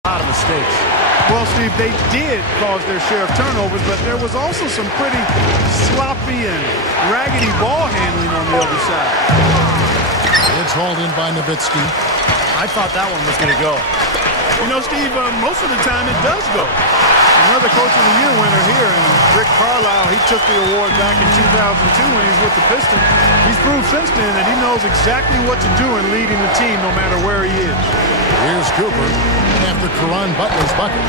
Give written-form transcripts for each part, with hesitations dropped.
A lot of mistakes. Well, Steve, they did cause their share of turnovers, but there was also some pretty sloppy and raggedy ball handling on the other side. It's hauled in by Nowitzki. I thought that one was going to go. You know, Steve, most of the time it does go. Another Coach of the Year winner here, and Rick Carlisle, he took the award back in 2002 when he was with the Pistons. He's proved since then that he knows exactly what to do in leading the team no matter where he is. Here's Cooper after Caron Butler's bucket.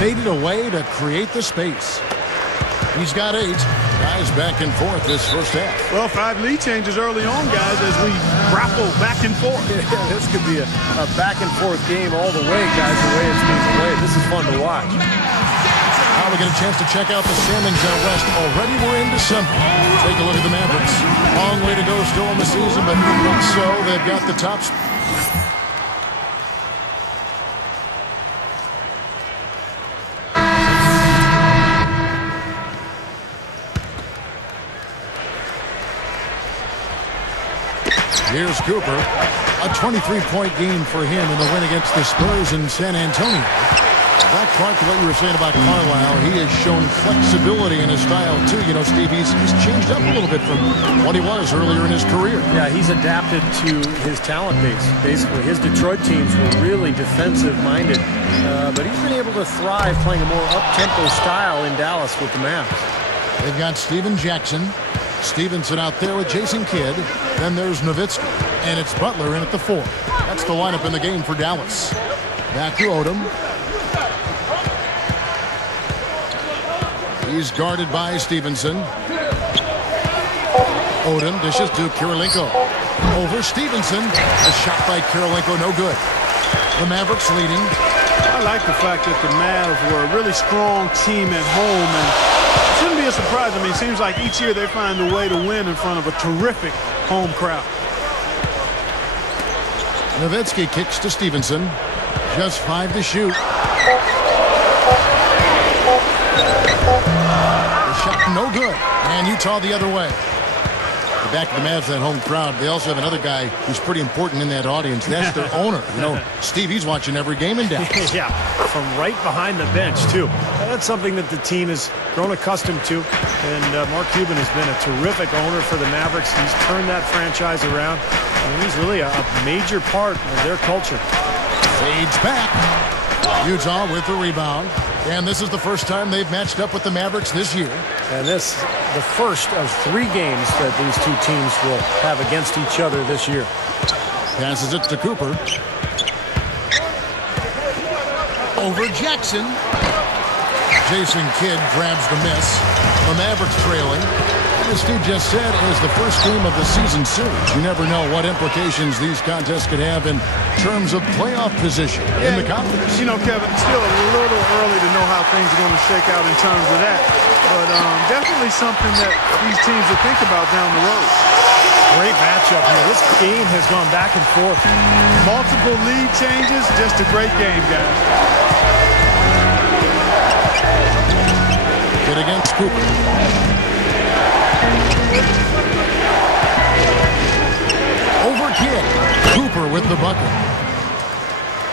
Faded away to create the space. He's got 8. Guys back and forth this first half. Well, 5 lead changes early on, guys, as we grapple back and forth. Yeah, this could be a back and forth game all the way, guys, the way it's being played. This is fun to watch. Now we get a chance to check out the standings out west. Already we're in December. Take a look at the Mavericks. Long way to go still in the season, but even so, they've got the top. Here's Cooper. A 23-point game for him in the win against the Spurs in San Antonio. Back part to what you were saying about Carlisle, he has shown flexibility in his style too. You know, Steve, he's changed up a little bit from what he was earlier in his career. Yeah, he's adapted to his talent base. Basically, his Detroit teams were really defensive-minded, but he's been able to thrive playing a more up-tempo style in Dallas with the Mavs. They've got Steven Jackson. Stevenson out there with Jason Kidd. Then there's Nowitzki. And it's Butler in at the 4. That's the lineup in the game for Dallas. Back to Odom. He's guarded by Stevenson. Odom dishes to Kirilenko. Over Stevenson. A shot by Kirilenko, no good. The Mavericks leading. I like the fact that the Mavs were a really strong team at home, and it shouldn't be a surprise. I mean, it seems like each year they find a way to win in front of a terrific home crowd. Nowitzki kicks to Stevenson. Just 5 to shoot. The shot no good. And Utah the other way. Back to the Mavs, that home crowd. They also have another guy who's pretty important in that audience. That's their owner. You know, Steve, he's watching every game in Dallas. Yeah, from right behind the bench, too. That's something that the team has grown accustomed to. And Mark Cuban has been a terrific owner for the Mavericks. He's turned that franchise around. And he's really a major part of their culture. Fades back. Utah with the rebound. And this is the first time they've matched up with the Mavericks this year. And this, the first of 3 games that these two teams will have against each other this year. Passes it to Cooper. Over Jackson. Jason Kidd grabs the miss. The Mavericks trailing. As Steve just said, is the first game of the season series. You never know what implications these contests could have in terms of playoff position in the conference. You know, Kevin, it's still a little early to know how things are going to shake out in terms of that. But definitely something that these teams will think about down the road. Great matchup here. This game has gone back and forth. Multiple lead changes, just a great game, guys. Kidd against Cooper. Over Kidd. Cooper with the bucket.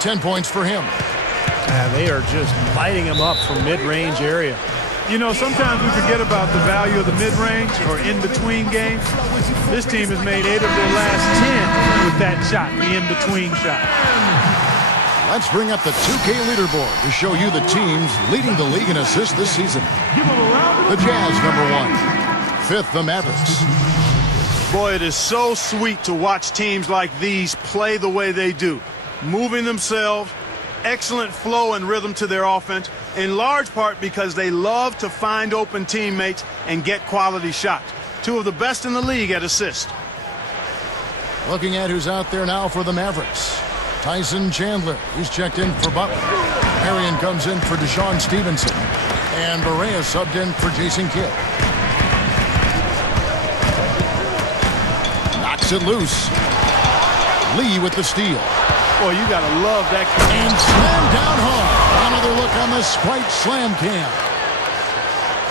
10 points for him. And they are just lighting him up from mid-range area. You know, sometimes we forget about the value of the mid-range or in-between games. This team has made 8 of their last 10 with that shot, the in-between shot. Let's bring up the 2K leaderboard to show you the teams leading the league in assists this season. The Jazz, number 1. 5th, the Mavericks. Boy, it is so sweet to watch teams like these play the way they do. Moving themselves, excellent flow and rhythm to their offense, in large part because they love to find open teammates and get quality shots. 2 of the best in the league at assist. Looking at who's out there now for the Mavericks. Tyson Chandler, he's checked in for Butler. Marion comes in for Deshaun Stevenson. And Barea subbed in for Jason Kidd. Knocks it loose. Lee with the steal. Boy, you got to love that. And slam down hard. Another look on the Sprite Slam Cam.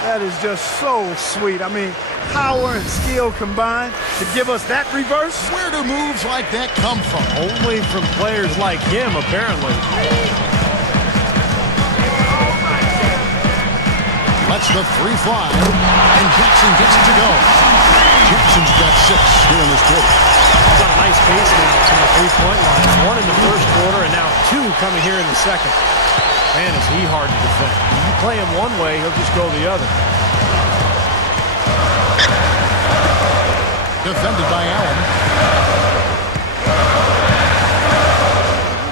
That is just so sweet. I mean, power and skill combined to give us that reverse. Where do moves like that come from? Only from players like him, apparently. Lets the three fly. And Jackson gets it to go. Jackson's got 6 here in this quarter. He's on a nice pace now from the three-point line. 1 in the first quarter and now 2 coming here in the second. Man, is he hard to defend. When you play him one way, he'll just go the other. Defended by Allen.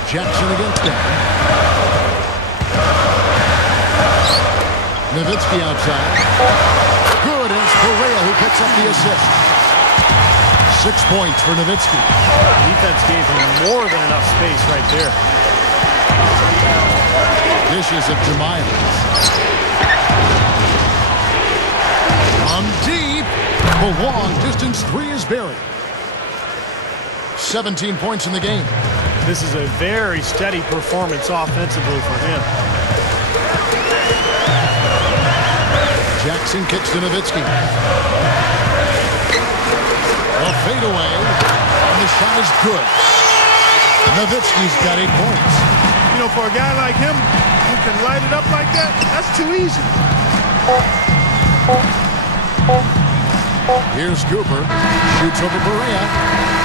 Jackson against him. Nowitzki outside. Good, and it's Perea who picks up the assist. 6 points for Nowitzki. Defense gave him more than enough space right there. Dishes it to Miles. On deep. The long distance 3 is buried. 17 points in the game. This is a very steady performance offensively for him. Jackson kicks to Nowitzki. A fadeaway, and the shot is good. Nowitzki's got 8 points. You know, for a guy like him who can light it up like that, that's too easy. Here's Cooper. Shoots over Perea.